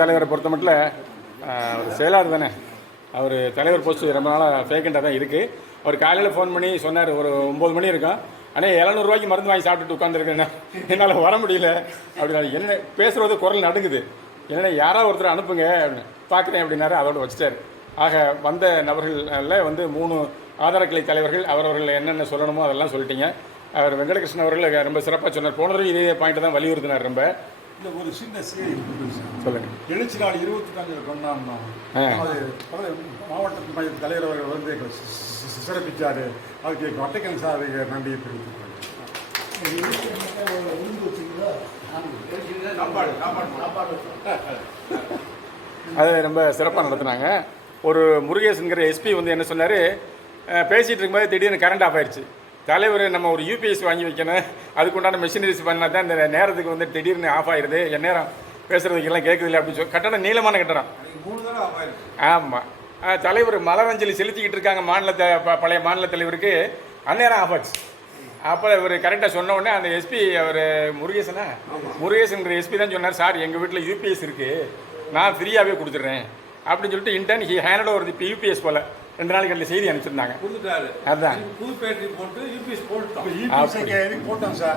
தலைவரை பொறுத்த மட்டும் ஒரு செயலாளர் தானே. அவர் தலைவர் போஸ்ட்டு ரொம்ப நாளாக வேக்கண்டாக தான் இருக்குது. அவர் காலையில் ஃபோன் பண்ணி சொன்னார், ஒரு 9 மணி இருக்கும், ஆனால் 700 ரூபாய்க்கு மருந்து வாங்கி சாப்பிட்டுட்டு உட்காந்துருக்கேன், என்னால் வர முடியல அப்படின்னா. என்ன பேசுகிறது குரல் நடுங்குது, என்னென்ன யாராவது ஒருத்தர் அனுப்புங்க அப்படின்னு பார்க்குறேன் அப்படின்னாரு. அதோடு வச்சுட்டார். ஆக வந்த நபர்களில் 3 ஆதாரக்கிளை தலைவர்கள் அவர்கள் என்னென்ன சொல்லணுமோ அதெல்லாம் சொல்லிட்டீங்க. அவர் வெங்கடகிருஷ்ணன் அவர்கள் ரொம்ப சிறப்பாக சொன்னார். போனதும் இதே பாயிண்ட்டை தான் வலியுறுத்தினார். ரொம்ப இல்லை, ஒரு சின்ன செய்தி சொல்லுங்கள். எழுச்சி நாள் 25 கொண்டாடினோம். அது மாவட்ட மைய தலைவர் அவர்கள் சிறப்பித்தார். அதுக்கு வட்டக்கன் சார் நன்றியை தெரிவித்துக் அதை ரொம்ப சிறப்பாக நடத்தினாங்க. ஒரு முருகேசன்கிற எஸ்பி என்ன சொன்னார், பேசிகிட்டு இருக்கும்போது திடீர்னு கரண்ட் ஆஃப் ஆயிடுச்சு. தலைவர் நம்ம ஒரு யூபிஎஸ் வாங்கி வைக்கணும், அதுக்குண்டான மெஷினரிஸ் பண்ணால் தான் இந்த நேரத்துக்கு திடீர்னு ஆஃப் ஆயிடுது, என் நேரம் பேசுகிறதுக்கெல்லாம் கேட்குதில்லை அப்படின்னு சொல்லி. கட்டடம் நீளமான கட்டடம். ஆமாம், தலைவர் மலரஞ்சலி செலுத்திக்கிட்டு இருக்காங்க பழைய மாநில தலைவருக்கு. அந்நேரம் ஆஃப் ஆச்சு. அப்போ இவர் கரெக்டாக சொன்ன உடனே அந்த எஸ்பி அவர் முருகேசன்கிற எஸ்பி தான் சொன்னார், சார் எங்கள் வீட்டில் யூபிஎஸ் இருக்குது, நான் ஃப்ரீயாகவே கொடுத்துட்றேன் அப்படின்னு சொல்லிட்டு in turn he handed over the UPS போல் 2 நாளைக்கு அதில் செய்தி அனுப்பிச்சிருந்தாங்க. அதுதான் புது பேட்டரி போட்டு யூபிஎஸ் போட்டோம் சார்.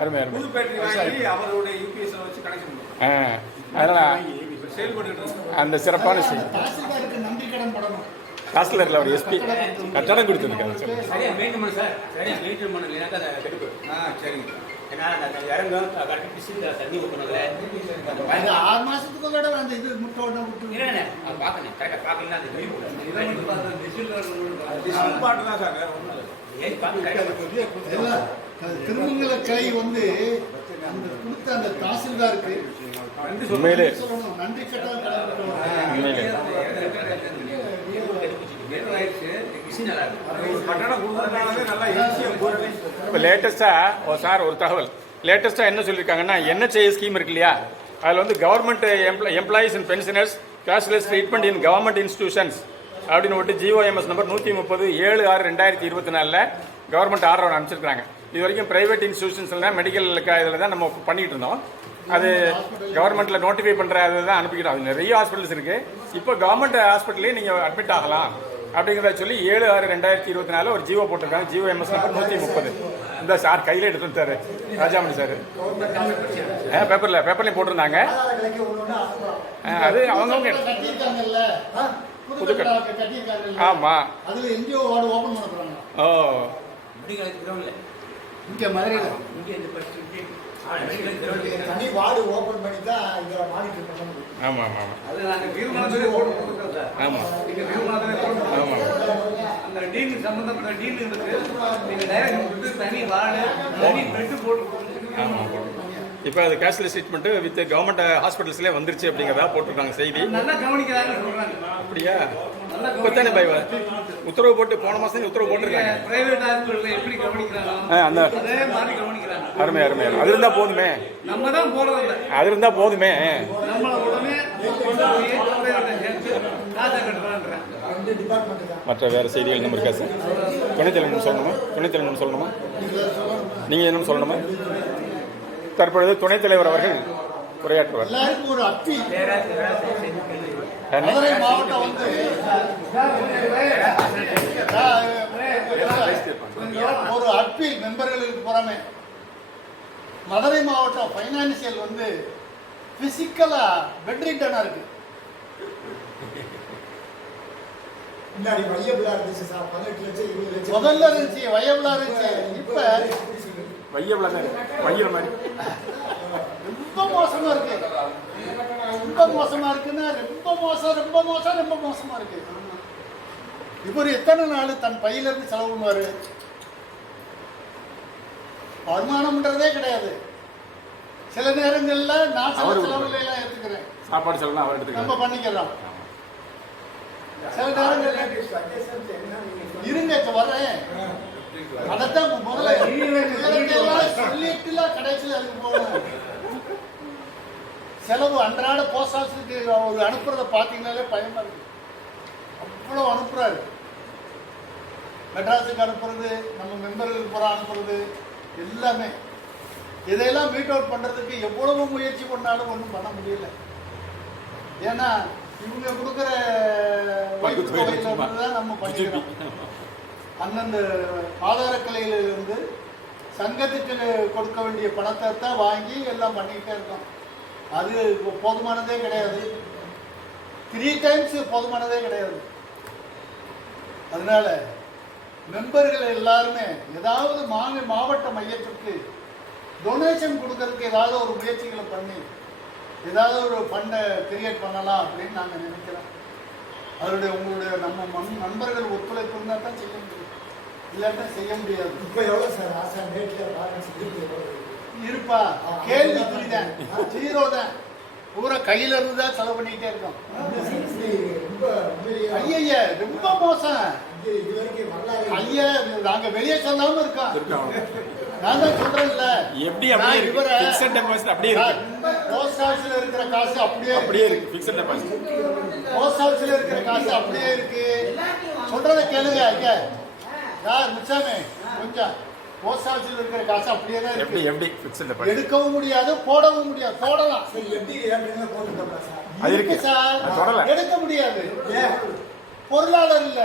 அருமை அருமை. புது பேட்டரி வாங்கி அவருடைய யூபிஎஸ் வச்சு கனெக்ஷன். அதனால் அந்த சிறப்பான செய்தி. தாசில்தாரில் அவர் எஸ்பி கட்டணம் கொடுத்துருக்காங்க. திருமங்கல கிளை அந்த கொடுத்த அந்த தாசில்தாருக்கு உண்மையிலே நன்றி இப்போ லேட்டஸ்ட்டாக சார் ஒரு தகவல் லேட்டஸ்ட்டாக என்ன சொல்லியிருக்காங்கன்னா, NHIS ஸ்கீம் இருக்கு இல்லையா, அதில் government employees and pensioners cashless treatment in government institutions அப்படின்னு விட்டு GOMS நம்பர் 130 7/6/2024 கவர்மெண்ட் ஆர்டர் அனுப்பிச்சிருக்காங்க. இது வரைக்கும் ப்ரைவேட் இன்ஸ்டிடியூஷன்ஸ்லாம் மெடிக்கல் இதில் தான் நம்ம பண்ணிகிட்டு இருந்தோம். அது கவர்மெண்ட்டில் நோட்டிஃபை பண்ணுற அதை தான் அனுப்பிக்கிறோம். அது நிறைய ஹாஸ்பிட்டல்ஸ் இருக்குது. இப்போ கவர்மெண்ட் ஹாஸ்பிட்டலே நீங்கள் அட்மிட் ஆகலாம் அப்படிங்கிறத சொல்லி 7/6/2024 ஒரு ஜிஓ போட்டிருக்காங்க. GOMS number 130. இந்த சார் கையில் எடுத்துட்டாரு ராஜாமணி சார். பேப்பர்லேயும் போட்டிருந்தாங்க. அது அவங்கவுங்க புதுக்கட்டை. ஆமாம். ஓ இங்கே மதுரையில் தனி வார்டு ஓபன் பண்ணி தான் இங்கே மானிட்டர் பண்ண முடியும். ஆமாம் ஆமாம் அது நாங்கள் தீர்மானத்திலே போட்டுருக்கோம் சார். ஆமாம், நீங்கள் தீர்மானத்திலே போட்டுருக்கோம். ஆமாம், அந்த டீல் சம்மந்தப்பட்ட டீல் இருக்குது. நீங்கள் டைரக்ட் தனி வார்டு தனி பெட்டு போட்டு. ஆமாம் போட்டுருக்கோம். இப்போ அது கேஷ்லெஸ் ட்ரீட்மெண்ட்டு வித் கவர்மெண்ட் ஹாஸ்பிட்டல்ஸ்லேயே வந்துருச்சு அப்படிங்கிறதா போட்டிருக்காங்க செய்தி. நல்லா கவனிக்கிறாங்கன்னு சொல்கிறாங்க. அப்படியா? இப்போ தானே உத்தரவு போட்டு போன மாதம் உத்தரவு போட்டிருக்காங்க. பிரைவேட் ஹாஸ்பிட்டலில் எப்படி கவனிக்கிறாங்க அந்த அதே மாதிரி கவனிக்கிறாங்க. அருமை அருமை. அது இருந்தால் போதுமே. நம்ம தான் போகிறதில்ல. அது இருந்தால் போதுமே. நம்மளை உடனே காசை கட்டுறாங்க. மற்ற வேறு செய்திகள் நம்ம இருக்கா சார்? துணைத் தலைவர் சொல்லணுமா? நீங்கள் என்னன்னு சொல்லணுமா? தற்பொழுது துணைத் தலைவர் அவர்கள் உரையாற்றுவார். எல்லாருக்கும் ஒரு அப்பீல். மதுரை மாவட்டம் ஒரு அப்பீல் மெம்பர்களுக்கு புறமே மதுரை மாவட்டம் பைனான்சியல் பிசிக்கலா பெட்ரிட்டனா இருக்கு. முன்னாடி வையபிளா இருந்துச்சு சார். 18 லட்சம் 20 லட்சம் முதல்ல இருந்துச்சு, வையபிளா இருந்துச்சு. இப்ப வையல் மாதிரி ரொம்ப மோசமா இருக்கு. ரொம்ப மோசமா இருக்குன்னா ரொம்ப மோசமா இருக்கு. இவர் எத்தனை நாள் தன் பையில இருந்து செலவு பண்ணுவாரு? வருமானம்ன்றதே கிடையாது. சில நேரங்கள்ல நான் செலவுல எல்லாம் ஏத்துக்கிறேன். சாப்பாடு செலவு அவர் எடுத்துக்கிறோம், நம்ம பண்ணிக்கிறோம். சில நேரங்கள்ல இருங்க வரேன். அதைத்தான் முதல்ல சொல்லிட்டுலாம் கடைசியில் அதுக்கு போகணும். செலவு அன்றாட போஸ்ட் ஆஃபீஸுக்கு ஒரு அனுப்புறத பார்த்தீங்கன்னாலே பயமா இருக்கு. அவ்வளோ அனுப்புறாரு. மெட்ராஸுக்கு அனுப்புறது, நம்ம மெம்பர்களுக்கு போகிற அனுப்புறது எல்லாமே இதையெல்லாம் மீட் அவுட் பண்ணுறதுக்கு எவ்வளவு முயற்சி பண்ணாலும் ஒன்றும் பண்ண முடியல. ஏன்னா இவங்க கொடுக்குற வைப்பு தொகையிலிருந்து தான் நம்ம பண்ணிக்கிறோம். அந்தந்த ஆதாரக்கலையிலிருந்து சங்கத்துக்கு கொடுக்க வேண்டிய பணத்தை தான் வாங்கி எல்லாம் பண்ணிக்கிட்டே இருக்கோம். அது போதுமானதே கிடையாது. 3 times போதுமானதே கிடையாது. அதனால மெம்பர்கள் எல்லாருமே ஏதாவது மாவட்ட மையத்திற்கு டொனேஷன் கொடுக்கறதுக்கு ஏதாவது ஒரு முயற்சிகளை பண்ணி ஏதாவது ஒரு ஃபண்டை கிரியேட் பண்ணலாம் அப்படின்னு நாங்கள் நினைக்கிறோம். அதனுடைய உங்களுடைய நம்ம நண்பர்கள் ஒத்துழைப்பு இருந்தால் தான் செய்ய முடியும், இல்லாட்டா செய்ய முடியாது. இப்போ எவ்வளோ சார் ஆசா ரேட்டில் பேலன்ஸ் இருப்பா கேள்விக்குறி தான், 0 தான். பூரா கையில இருந்து தான் செலவு பண்ணிக்கிட்டே இருக்கோம். ஐயா ரொம்ப மோசம். ஐயா நாங்க வெளியே சொல்லாம இருக்கோம். நான் தான் சொல்றேன்ல, எப்படி அப்படியே இருக்கு ஃபிக்ஸட் டெபாசிட் அப்படியே இருக்கு. போஸ்ட் ஆஃபீஸ்ல இருக்கிற காசு அப்படியே இருக்கு ஃபிக்ஸட் டெபாசிட். போஸ்ட் ஆஃபீஸ்ல இருக்கிற காசு அப்படியே இருக்கு. சொல்றத கேளுங்க ஐயா. யார் முச்சாமே கொஞ்சம் போஸ்ட் ஆஃபீஸ்ல இருக்கிற காசு அப்படியே தான் இருக்கு. எப்படி ஃபிக்ஸட் டெபாசிட் எடுக்கவும் முடியாது, போடவும் முடியாது. போடலாம் எப்படி போட்டுருக்கோம் சார். அது இருக்கு சார், எடுக்க முடியாது. பொருளாளர் இல்ல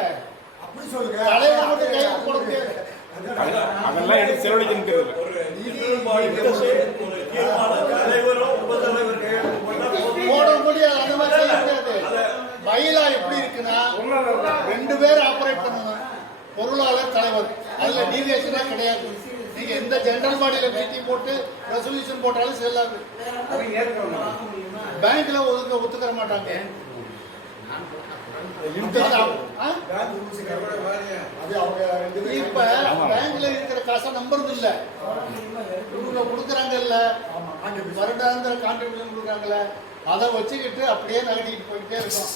அப்படி சொல்லுங்க. தலைவர் மட்டும் கையில் போட முடியாது. அதெல்லாம் எடுத்து செலவழிக்கிறது போட முடியாது. அந்த மாதிரி செய்ய முடியாது. பைலா எப்படி இருக்குன்னா 2 பேர் ஆபரேட் பண்ணணும், பொருளாளர் தலைவர். அதுல டீவியேஷனே கிடையாது. நீங்க எந்த ஜெனரல் பாடியில மீட்டிங் போட்டு ரெசல்யூஷன் போட்டாலும் செல்லாது. பேங்க்ல ஒத்துக்கிற மாட்டாங்க. இப்ப பேங்க்ல இருக்கிற காசை நம்புறது இல்ல. இவங்க கொடுக்குறாங்கல்ல, வருடாந்திர கான்ட்ரிபியூஷன் கொடுக்குறாங்கல்ல, அதை வச்சுக்கிட்டு அப்படியே நகட்டிட்டு போயிட்டே இருக்கும்.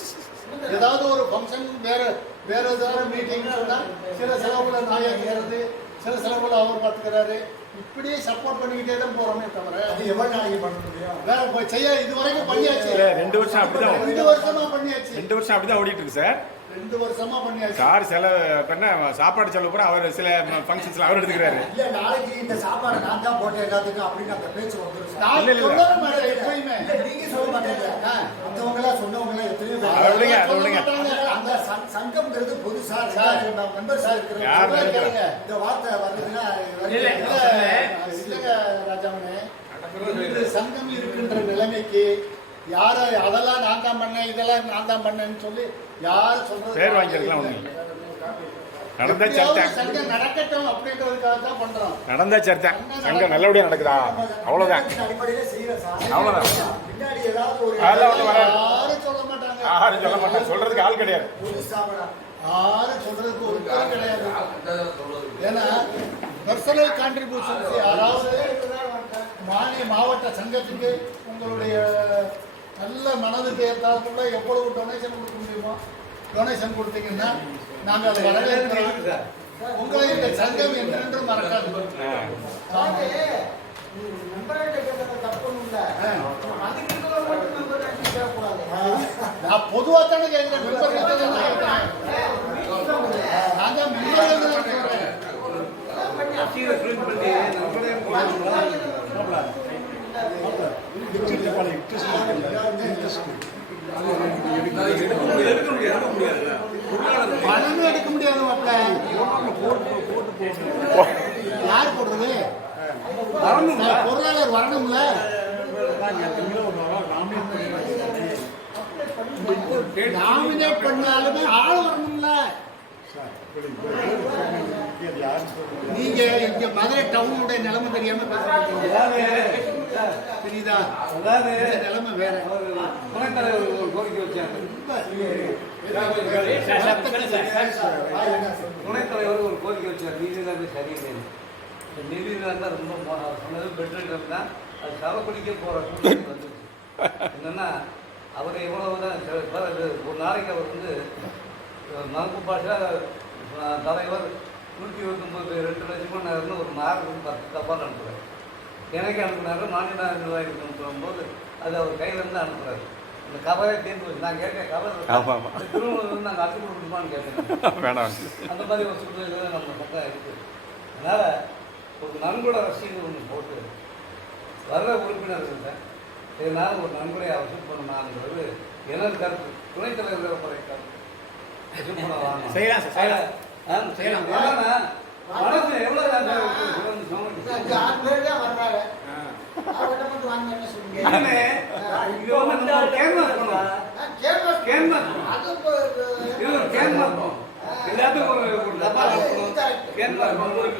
ஏதாவது ஒரு ஃபங்க்ஷன் வேற ஏதாவது மீட்டிங் சொன்னா சில செலவுகளை நான் ஏற்கிறது, சில செலவுகளை அவர் பார்த்துக்கிறாரு. இப்படியே சப்போர்ட் பண்ணிக்கிட்டே தான் போறோமே தவிர அது எவ்வளவு நாளைக்கு பண்ண முடியும்? வேற செய்ய இதுவரைக்கும் பண்ணியாச்சு. 2 வருஷம் அப்படிதான் 2 வருஷமா பண்ணியாச்சு. 2 வருஷம் அப்படிதான் ஓடிட்டு இருக்கு சார். 2 வருஷமா பண்ணியாச்சு. கார் செலவு பண்ண சாப்பாடு செலவு கூட அவர் சில ஃபங்க்ஷன்ஸ்ல அவர் எடுத்துக்கிறாரு. இல்ல நாளைக்கு இந்த சாப்பாடு நான் தான் போட்டேன் எல்லாத்துக்கும் அப்படின்னு அந்த பேச்சு வந்துரும் சார். நான் சொல்லவே மாட்டேன் எப்பயுமே. நீங்க சொல்ல மாட்டீங்க. மத்தவங்க எல்லாம் சொன்னவங்க எல்லாம் எத்தனையோ பேர். அதை விடுங்க. அந்த சங்கம்ங்கிறது பொதுசா மெம்பர்ஸ் இருக்கிற இந்த வார்த்தை வர்றதுன்னா இல்லங்க ராஜாமனே, இந்த சங்கம் இருக்கின்ற நிலைமைக்கு யார அதெல்லாம் நான் தான் பண்ணேன், இதெல்லாம் நான் தான் பண்ணேன்னு சொல்லி யார் சொல்றது பேர் வாங்கிக்கலாம் ஒண்ணு நடந்தா சர்ச்சை நடக்கட்டும் அப்படின்றதுக்காக தான் பண்றோம். நடந்தா சர்ச்சை சங்கம் நல்லபடியா நடக்குதா அவ்வளவுதான். அடிப்படையில செய்யற சார். அவ்வளவுதான். பின்னாடி ஏதாவது ஒரு யாரும் சொல்ல மாட்டாங்க. யாரும் சொல்ல மாட்டாங்க. சொல்றதுக்கு ஆள் கிடையாது. யாரும் சொல்றதுக்கு ஒரு பேர் கிடையாது. ஏன்னா பர்சனல் கான்ட்ரிபியூஷன்ஸ் யாராவது மாவட்ட சங்கத்துக்கு உங்களுடைய நல்ல மனதுக்கு ஏற்றாப்புல எவ்வளவு டொனேஷன் கொடுக்க முடியுமோ டொனேஷன் கொடுத்தீங்கன்னா நாங்கள் அதை வரவேற்கிறோம். உங்களை இந்த சங்கம் என்று மறக்காது. நான் பொதுவா தானே கேட்கிறேன். நான் தான் மெம்பர்கள் சொல்றேன். பணம் எடுக்க முடியாது. யார் போடுறது? பொருளாளர் வரணும்ல. நாமினேட் பண்ணாலுமே ஆள் வரணும்ல. நீங்க இங்க மதுரை டவுனுடைய நிலைமை தெரியாம தெரியுதா? நிலைமை வேற. கோரிக்கை வச்சாங்க. துணைத் தலைவர் ஒரு கோரிக்கை வச்சார், நீதிநிலை சரியில்லை. நீதிநிலை தான் ரொம்ப சொன்னது பெட்ரோல் தான் அது சவக்குடிக்க போகிற சூழ்நிலை வந்துச்சு. என்னென்னா அவர் எவ்வளவுதான் ஒரு நாளைக்கு அவர் வந்து மகுப்பு பாஷா தலைவர் 129 2 லட்சம் நேரம்னு ஒரு நாளுக்கு 10 தப்பாக அனுப்புகிறார். எனக்கு அனுப்புனாரு, மாநில நிர்வாகிக்கு அனுப்பும்போது அது அவர் கையிலேருந்து அனுப்புகிறாரு. இந்த கவரே தேர்ந்து வச்சு நான் கேட்டேன், கவர் திருவள்ளூர் நாங்கள் அனுப்பி கொடுக்கணுமான்னு கேட்டேன். அந்த மாதிரி ஒரு சூழ்நிலை நம்ம பக்கம் இருக்குது. அதனால் ஒரு நன்கொடை ரசீது ஒன்று போட்டு வர்ற உறுப்பினர்கள்ட்ட இதனால் ஒரு நன்கொடை வசூல் பண்ணலாங்கிறது எனது கருத்து. துணைத் தலைவர் கருத்து வசூல் பண்ண வாங்க செய்யலாம் சார், செய்யலாம். ஏன்னா மனசு எவ்வளோ அங்க 6 பேர் தான் வர்றாங்க. அவர்கிட்ட மட்டும் வாங்க என்ன சொல்லுங்க? இது வந்து நம்ம கேன்வாஸ் பண்ணுவோம். கேன்வாஸ் அது இப்போ இது ஒரு கேன்வாஸ் பண்ணுவோம். எல்லாத்துக்கும் ஒரு டப்பா இருக்கணும். கேன்வாஸ் பண்ணுவோம்.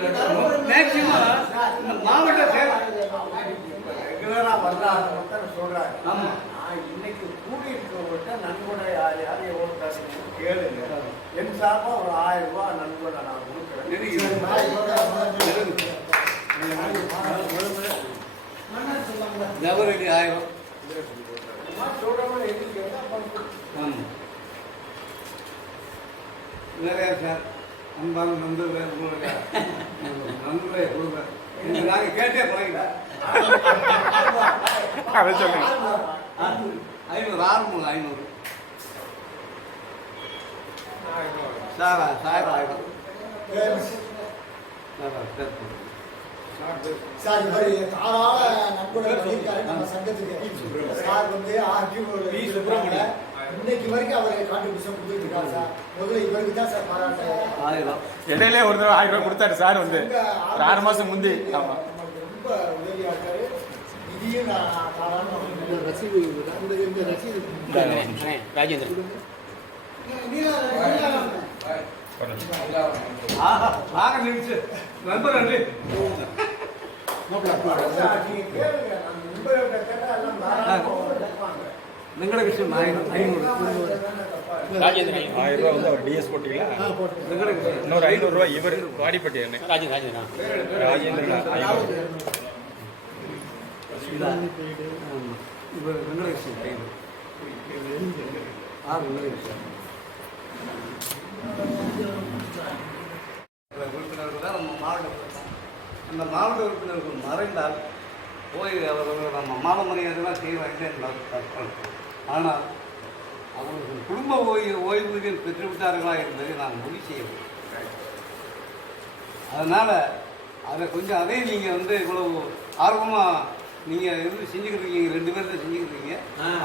மேக்சிமம் இந்த மாவட்ட சேவை ரெகுலராக வர்றாங்க மட்டும் சொல்கிறாங்க. ஆமாம். நான் இன்னைக்கு கூடி இருக்கிறவங்கள்ட்ட நன்கொடை யார் யார் எவ்வளோ தரீங்கன்னு கேளுங்க. என் சார்பாக ஒரு 1000 ரூபாய் நன்கொடை நான் கொடுக்குறேன். ஜவரடி 1000. சொல்கிறவங்க எதுக்கு என்ன பண்ணுறது? ஆமாம். வேற யார் சார்? அன்பான நண்பர்களே, உங்களுக்கு நண்பர்களே கொடுங்க. நாங்கள் கேட்டே பழகிட்டா அதை சொல்லுங்க. 500 ஆரம்பங்க 500 சார் சார் ஆயிடும் சார் இவர் தாராள நன்கொடை பண்ணியிருக்காரு நம்ம சங்கத்துக்கு. சார் வந்து இன்னைக்கு வரைக்கும் அவர் கான்ட்ரிபியூஷன் கொடுத்துட்டு இருக்காரு சார். முதல்ல இவருக்கு தான் சார் பாராட்டு. 1000. இடையிலே ஒரு தடவை 1000 ரூபாய் கொடுத்தாரு சார் வந்து ஒரு 6 மாதம் முந்தி. ஆமாம், நமக்கு ரொம்ப உதவியா இருக்காரு. இதையும் நான் தாராளமாக ரசீது ராஜேந்திரன் ஆஹா ஆக நிமிச்சு நண்பர் நன்றி. நீங்கள் கேளுங்க. நான் நண்பர்கிட்ட கேட்டால் எல்லாம் தாராளமாக இருப்பாங்க. வெங்கட கிருஷ்ணன் 500. ராஜேந்திரன் 1000 ரூபாய் வந்து அவர் டிஎஸ் போட்டீங்களா? வெங்கட கிருஷ்ணன் இன்னொரு 500 ரூபாய் இவர் வாடிப்பட்டி என்ன ராஜேந்திரன் ராஜேந்திரன் 500. இவர் வெங்கட கிருஷ்ணன் 500. வெங்கட கிருஷ்ணன் உறுப்பினர்கள் தான் நம்ம மாவட்ட அந்த மாவட்ட உறுப்பினர்கள் மறைந்தால் போய் அவர்கள் நம்ம மாத மரியாதைலாம் செய்வாங்க என்பது. ஆனால் அவர்கள் குடும்ப ஓய்வூதியம் பெற்றுவிட்டார்களா என்பதை நான் முடிவு செய்யவில்லை. அதனால் அதை கொஞ்சம் அதையும் நீங்கள் வந்து இவ்வளவு ஆர்வமாக நீங்கள் இருந்து செஞ்சுக்கிட்டு இருக்கீங்க, 2 பேர் தான் செஞ்சுக்கிட்டு இருக்கீங்க.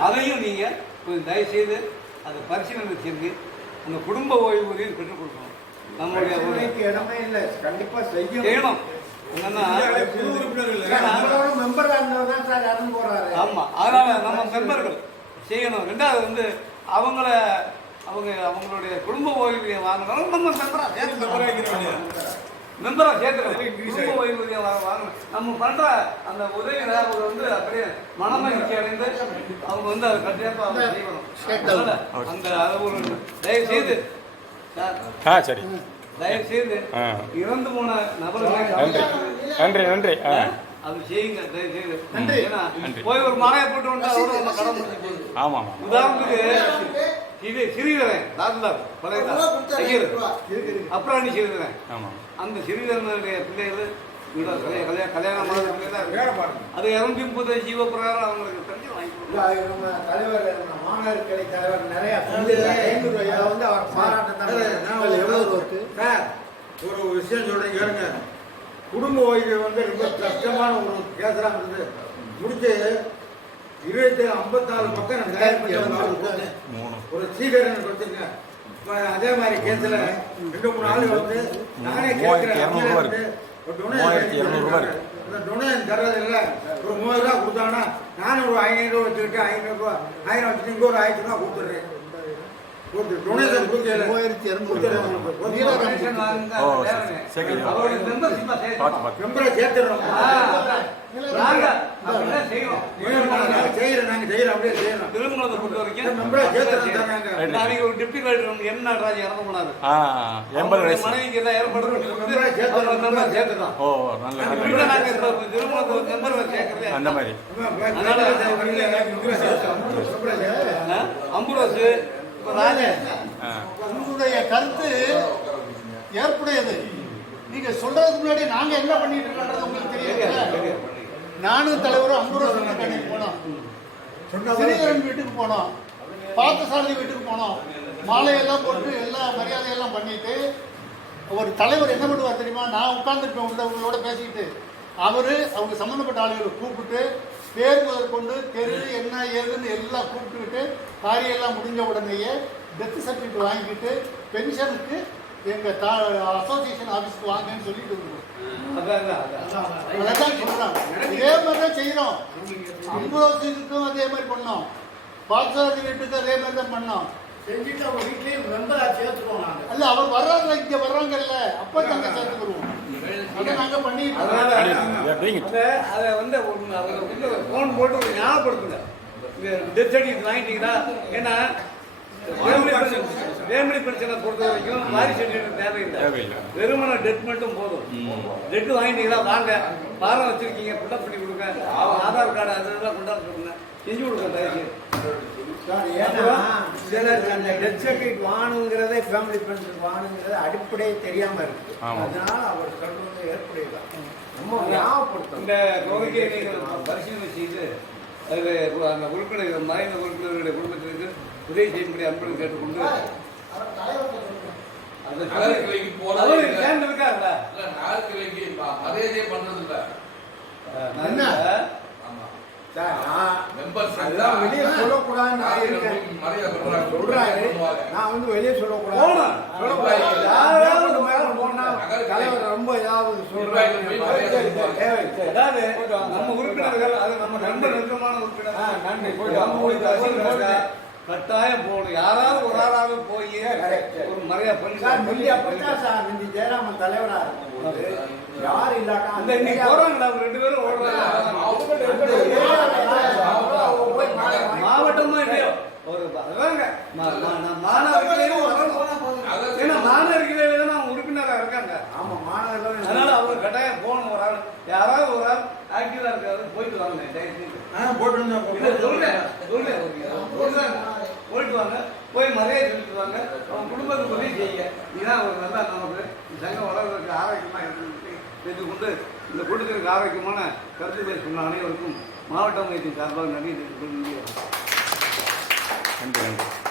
அதையும் நீங்கள் கொஞ்சம் தயவுசெய்து அதை பரிசீலனை செஞ்சு அந்த குடும்ப ஓய்வூதியம் பெற்றுக் கொடுக்கணும். நம்மளுடைய ஒரு இடமே இல்லை. கண்டிப்பாக செய்யணும். என்னன்னா மெம்பர் தான் சார் இறந்து போறாரு. ஆமாம், அதனால் நம்ம மெம்பர்கள் செய்யணும். 2வது வந்து அவங்களுடைய குடும்ப ஓய்வூதியம் வாங்கினாலும் நம்ம மெம்பராக சேர்த்துக்கணும். குடும்ப ஓய்வூதியம் வாங்கணும். நம்ம பண்ணுற அந்த உதவிகளை அவங்க வந்து அப்படியே மனமகிழ்ச்சி அடைந்து அவங்க வந்து அதை கண்டிப்பாக அவங்க செய்யணும். அந்த அதை ஒரு தயவு செய்து சார் சரி, தயவு செய்து இறந்து போன நபர்களை நன்றி நன்றி. அது செய்யுங்க தயவு செய்து. ஏன்னா போய் ஒரு மாலையை போட்டு வந்தா அவ்வளோ நம்ம கடன் முடிஞ்சு போகுது. ஆமாம், உதாரணத்துக்கு இது சிறிதரன் தாத்தலார் பழைய அப்புறம் சிறிதரன். ஆமாம், அந்த சிறிதரனுடைய பிள்ளைகள் கல்யாணம் அது 230 ஜீவ பிரகாரம் அவங்களுக்கு தெரிஞ்சு வாங்கி நம்ம தலைவர் மாநகர கிளை தலைவர் நிறைய 500 ரூபாய் வந்து அவர் பாராட்டு சார். ஒரு விஷயம் சொல்றேன் கேளுங்க. குடும்ப ஓய்வு வந்து ரொம்ப கஷ்டமான ஒரு கேசராக இருந்தது. முடிச்சு 54 பக்கம் எனக்கு தயார் பண்ணி ஒரு சீக்கிரம் கொடுத்துருங்க. அதே மாதிரி கேஸில் 2-3 ஆள் வந்து நானே கேட்கிறேன். டொனேஷன் தர்றது இல்லை. ஒரு 3000 ரூபா கொடுத்தாங்கன்னா நானும் ஒரு 500 ரூபா வச்சுருக்கேன். 500 ரூபா 1000 வச்சுட்டு இங்கே ஒரு 1000 ரூபா கொடுத்துட்றேன். டொனேஷன் கொடுக்கல. மெம்பரை சேர்த்துடுறோம். நாங்கள் செய்யறோம். அப்படியே செய்யறோம். திருமணத்தை பொறுத்த வரைக்கும் மெம்பரை சேர்த்துறோம். நாளைக்கு ஒரு டிப்டி கலெக்டர் என்ன நடராஜ் இறந்து போனாரு. 80 வயசு. மனைவிக்கு எல்லாம் ஏற்படுறது சேர்த்துதான். ஓ, நல்ல நாங்கள் திருமணத்தை மெம்பர் சேர்க்கறது அந்த மாதிரி. அம்புரோசு உங்களுடைய கருத்து ஏற்புடையது. நீங்க சொல்றதுக்கு முன்னாடி நாங்க என்ன பண்ணிட்டு இருக்கோன்றது உங்களுக்கு தெரியல. நானும் தலைவரும் அம்புரோசன் கண்ணுக்கு போனோம், சிறிதரன் வீட்டுக்கு போனோம், பார்த்தசாரதி வீட்டுக்கு போனோம். மாலையெல்லாம் போட்டு எல்லா மரியாதையெல்லாம் பண்ணிட்டு ஒரு தலைவர் என்ன பண்ணுவார் தெரியுமா? நான் உட்கார்ந்துருப்பேன் உங்களோட பேசிக்கிட்டு, அவங்க சம்மந்தப்பட்ட ஆளுகளை கூப்பிட்டு பேர் முதற்கொண்டு தெரு என்ன ஏதுன்னு எல்லாம் கூப்பிட்டுக்கிட்டு காரியம் எல்லாம் முடிஞ்ச உடனேயே டெத் சர்டிஃபிகேட் வாங்கிக்கிட்டு பென்ஷனுக்கு எங்கள் அசோசியேஷன் ஆஃபீஸ்க்கு வாங்கன்னு சொல்லிட்டு இருக்கோம். அதான் சொல்கிறோம். இதே மாதிரி தான் செய்கிறோம். அம்புரோசிக்கும் அதே மாதிரி பண்ணோம், பால்சாரதி வீட்டுக்கு அதே மாதிரி தான் பண்ணோம். செஞ்சுட்டு அவங்க வீட்லேயும் மெம்பரா சேர்த்துக்கோங்க. அல்ல அவர் வர்றாங்க, இங்கே வர்றாங்கல்ல, அப்போ நாங்கள் சேர்த்துக்குருவோம். அதை நாங்கள் பண்ணிட்டு அதை வந்து ஃபோன் போட்டு ஒரு ஞாபகப்படுத்துங்க. டெத் சர்டிஃபிகேட் வாங்கிட்டீங்களா? ஏன்னா ஃபேமிலி பிரச்சனை பொறுத்த வரைக்கும் வாரிசு சர்டிஃபிகேட் தேவையில்லை, வெறுமன டெத் மட்டும் போதும். டெட் வாங்கிட்டீங்களா வாங்க, பாரம் வச்சிருக்கீங்க பில்லப் பண்ணி கொடுங்க, ஆதார் கார்டு அதெல்லாம் கொண்டாந்து கொடுங்க, செஞ்சு கொடுங்க தயவுசெய்து. சிலருக்கு அந்த டெத் சர்டிஃபிகேட் வாணுங்கிறதே ஃபேமிலி பென்ஷன் வாணுங்கிறது அடிப்படையே தெரியாம இருக்கு. அதனால அவர் சொல்றது ஏற்புடையதான். ரொம்ப ஞாபகப்படுத்தும். இந்த கோரிக்கையை நீங்கள் பரிசீலனை செய்து அதில் அந்த உறுப்பினர் மறைந்த உறுப்பினர்களுடைய குடும்பத்திற்கு உதவி செய்யும்படி அன்புடன் கேட்டுக்கொண்டு அவர் தலைவர்கிட்ட சொல்லுங்க. அந்த நகர்கிளைக்கு போறது அவரு இல்ல. சேர்ந்து இருக்காருல்ல? இல்ல, நகர்கிளைக்கு மரியாதையே பண்றது இல்ல. என்ன? ஆமா. சார், நான் மெம்பர்ஸ் அதெல்லாம் வெளியே சொல்லக்கூடாதுன்னு நான் இருக்கேன். மரியாதை பண்றாங்க. சொல்றாரு, நான் வந்து வெளியே சொல்லக்கூடாது. போகணும். சொல்லக்கூடாது. யாராவது மேல போனா தலைவர் ரொம்ப ஏதாவது சொல்றாரு. அதாவது நம்ம உறுப்பினர்கள், அது நம்ம நண்பர் நெருக்கமான உறுப்பினர், நன்றி. நம்ம ஒரு ரசிகர்களா கட்டாயம் போகணும். யாராவது ஒரு ஆளாவது போய் ஒரு மரியாதை பண்ணி சார், முந்தி அப்படித்தான் சார், முந்தி ஜெயராமன் தலைவரா இருக்கும்போது யார் இல்லாட்டா அந்த இன்னைக்கு போறாங்களா அவங்க 2 பேரும் ஓடுறாங்க. மாவட்டமா இல்லையோ ஒரு அதாங்க மாநகரிலேயும் ஏன்னா மாநகரிலேயே தான் அவங்க உறுப்பினராக இருக்காங்க. ஆமா, மாணவர்கள் அதனால அவங்க கட்டாயம் போகணும். ஒரு ஆள் யாராவது ஒரு ஆள் ஆக்டிவா இருக்காது, போயிட்டு வாங்க. போயிட்டு வாங்க, போய் மரியாதை செலுத்திட்டு வாங்க, அவங்க குடும்பத்துக்கு உதவி செய்யுங்க. இதுதான் ஒரு நல்லா நமக்கு சங்கம் வளர்வதற்கு ஆரோக்கியமாக இருக்கு தெரிந்து இந்த கூட்டத்திற்கு ஆரோக்கியமான கருத்துக்களை சொன்ன அனைவருக்கும் மாவட்ட மையத்தின் சார்பாக நன்றி தெரிவித்துக் கொள்கிறேன். நன்றி.